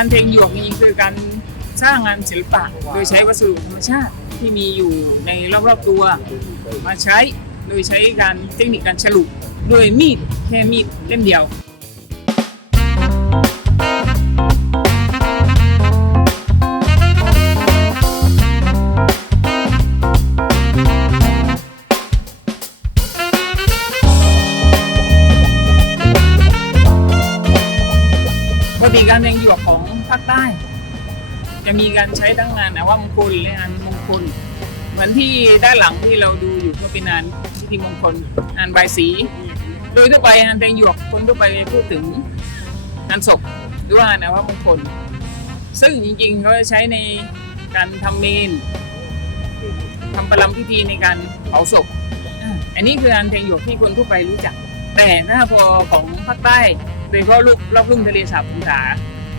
การเพลงหยวกนี่คือการสร้างงานศิลปะโดยใช้วัสดุธรรมชาติที่มีอยู่ในรอบๆตัว มาใช้โดยใช้การเทคนิคการฉลุด้วยมีดแค่มีดเล่มเดียว ปกติการเพลงหยวกของภาคใต้ จะมีการใช้ทั้งงานนะว่ามงคลและงานมงคล เหมือนที่ด้านหลังที่เราดูอยู่ก็เป็นงานพิธีมงคลงานใบสี โดยทั่วไปงานเพลงหยวกคนทั่วไปพูดถึงงานศพหรือว่างานนวมงคล ซึ่งจริงๆเขาจะใช้ในการทำเมนทำประลัมพิธีในการเผาศพ อันนี้คืองานเพลงหยวกที่คนทั่วไปรู้จัก แต่ถ้าพอของภาคใต้ โดยเฉพาะลูกรอบลุ่มทะเลสาบสงขลา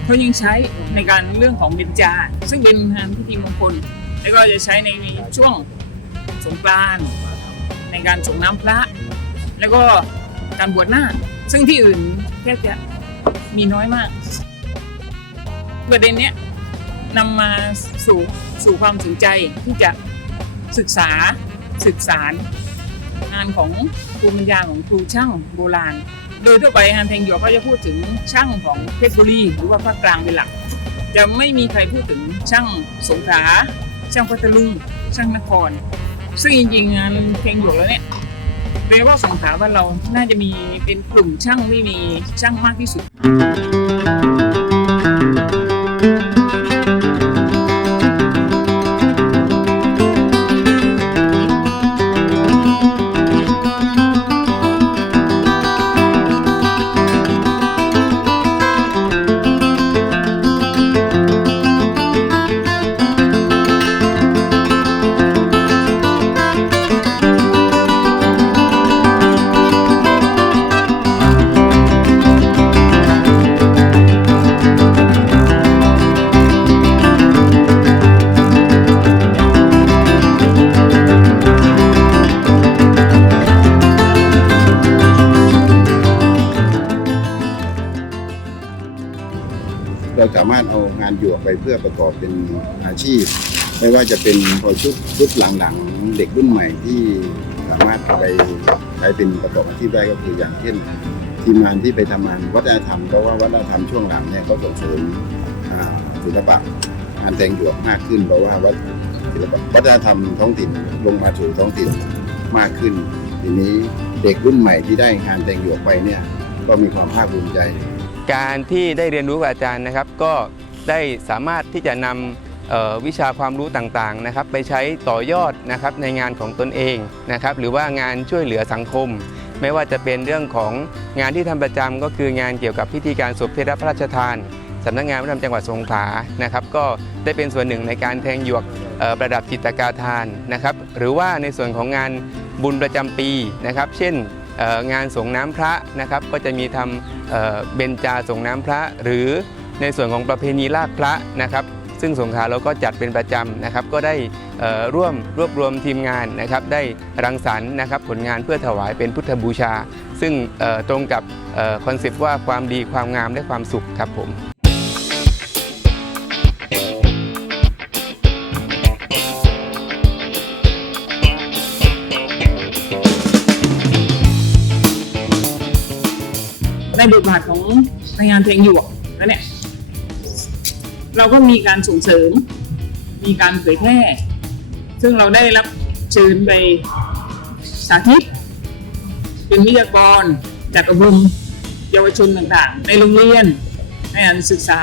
เขายังใช้ในการเรื่องของเบญจา ซึ่งเป็นงานพิธีมงคล แล้วก็จะใช้ในช่วงสงกรานต์ในการส่งน้ำพระ แล้วก็การบวชหน้า ซึ่งที่อื่นแทบจะมีน้อยมาก ประเด็นเนี้ยนำมาสู่สู่ความสนใจที่จะศึกษาศึกษา งานของภูมิปัญญาของครูช่างโบราณ โดยทั่วไปงานเพลงหยวกก็จะพูดถึงช่างของเพชรบุรีหรือว่าภาคกลางเป็นหลัก จะไม่มีใครพูดถึงช่างสงขลาช่างพัทลุงช่างนคร ซึ่งจริงๆงานเพลงหยวกแล้วเนี่ยแปลว่าสงขลาว่าเราน่าจะมีเป็นกลุ่มช่างที่มีช่างมากที่สุด เราสามารถเอางานหยวกไปเพื่อประกอบเป็นอาชีพ ไม่ว่าจะเป็นพอชุดชุดหลังๆเด็กรุ่นใหม่ที่สามารถไปใช้เป็นประกอบอาชีพได้ก็คืออย่างเช่นทีมงานที่ไปทำงานวัฒนธรรมเพราะว่าวัฒนธรรมช่วงหลังเนี่ยก็ส่งเสริมศิลปะงานแต่งหยวกมากขึ้น เพราะว่าวัฒศิลปะวัฒนธรรมท้องถิ่นลงมาสู่ท้องถิ่นมากขึ้น ทีนี้เด็กรุ่นใหม่ที่ได้งานแต่งหยวกไปเนี่ยก็มีความภาคภูมิใจ การที่ได้เรียนรู้กับอาจารย์นะครับ ก็ได้สามารถที่จะนำวิชาความรู้ต่างๆนะครับ ไปใช้ต่อยอดนะครับในงานของตนเองนะครับ หรือว่างานช่วยเหลือสังคม ไม่ว่าจะเป็นเรื่องของงานที่ทำประจำก็คืองานเกี่ยวกับพิธีการศพเทระพระราชทานสำนักงานวัฒนธรรมจังหวัดสงขลานะครับ ก็ได้เป็นส่วนหนึ่งในการแทงหยวกประดับจิตกาทานนะครับ หรือว่าในส่วนของงานบุญประจำปีนะครับ เช่น งานส่งน้ำพระนะครับก็จะมีทำเเบญจาส่งน้ำพระ หรือในส่วนของประเพณีลากพระนะครับ ซึ่งสงขลาเราก็จัดเป็นประจำนะครับ ก็ได้ร่วมรวบรวมทีมงานนะครับ ได้รังสรรค์นะครับผลงานเพื่อถวายเป็นพุทธบูชา ซึ่งตรงกับคอนเซปต์ว่าความดีความงามและความสุขครับผม ในบทบาทของในงานเพลงหยวกแล้วเนี่ย เราก็มีการส่งเสริม มีการเผยแพร่ ซึ่งเราได้รับเชิญไปสาธิต เป็นวิทยากรจัดอบรมเยาวชนต่างๆ ในโรงเรียน ในการศึกษา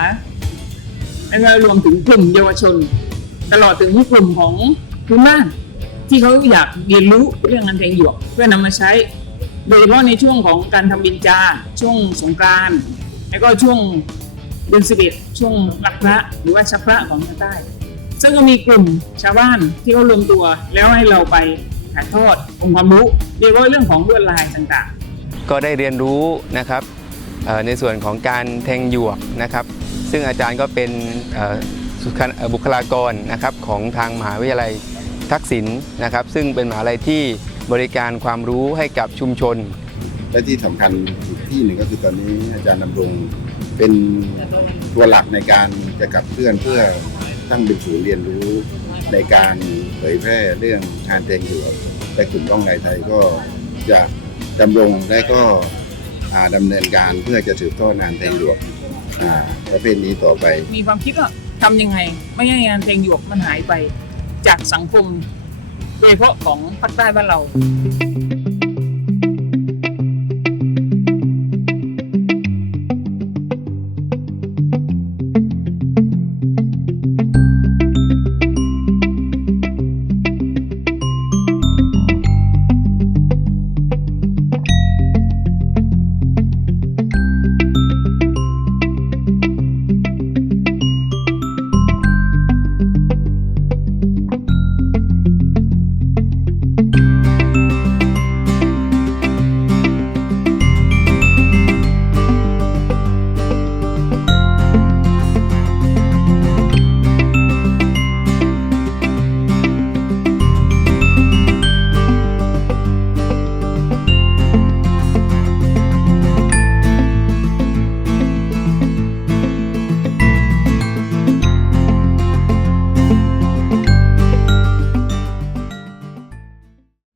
และก็รวมถึงกลุ่มเยาวชน ตลอดถึงกลุ่มของพื้นบ้านที่เขาอยากเรียนรู้เรื่องงานเพลงหยวกเพื่อนำมาใช้ โดยเฉพาะในช่วงของการทำบินจา ช่วงสงกรานต์แล้วก็ช่วงเดือนสิบเอ็ดช่วงรักพระหรือว่าชักพระของทางใต้ ซึ่งก็มีกลุ่มชาวบ้านที่เขารวมตัวแล้วให้เราไปถ่ายทอดองค์ความรู้เรียกว่าเรื่องของลวดลายต่างๆ ก็ได้เรียนรู้นะครับในส่วนของการแทงหยวกนะครับ ซึ่งอาจารย์ก็เป็นบุคลากรนะครับของทางมหาวิทยาลัยทักษิณนะครับ ซึ่งเป็นมหาวิทยาลัยที่ บริการความรู้ให้กับชุมชน และที่สำคัญอีกที่หนึ่งก็คือตอนนี้อาจารย์ดำรงเป็นตัวหลักในการจะขับเคลื่อนเพื่อตั้งเป็นศูนย์เรียนรู้ในการเผยแพร่เรื่องงานเพลงหยวกและกลุ่มต้องในไทยก็จะดำรงและก็อ่าดำเนินการเพื่อจะสืบทอดงานเพลงหยวกอ่าประเภทนี้ต่อไป มีความคิดว่าทำยังไง ไม่ให้งานเพลงหยวกมันหายไปจากสังคม โดยเฉพาะของภาคใต้บ้านเรา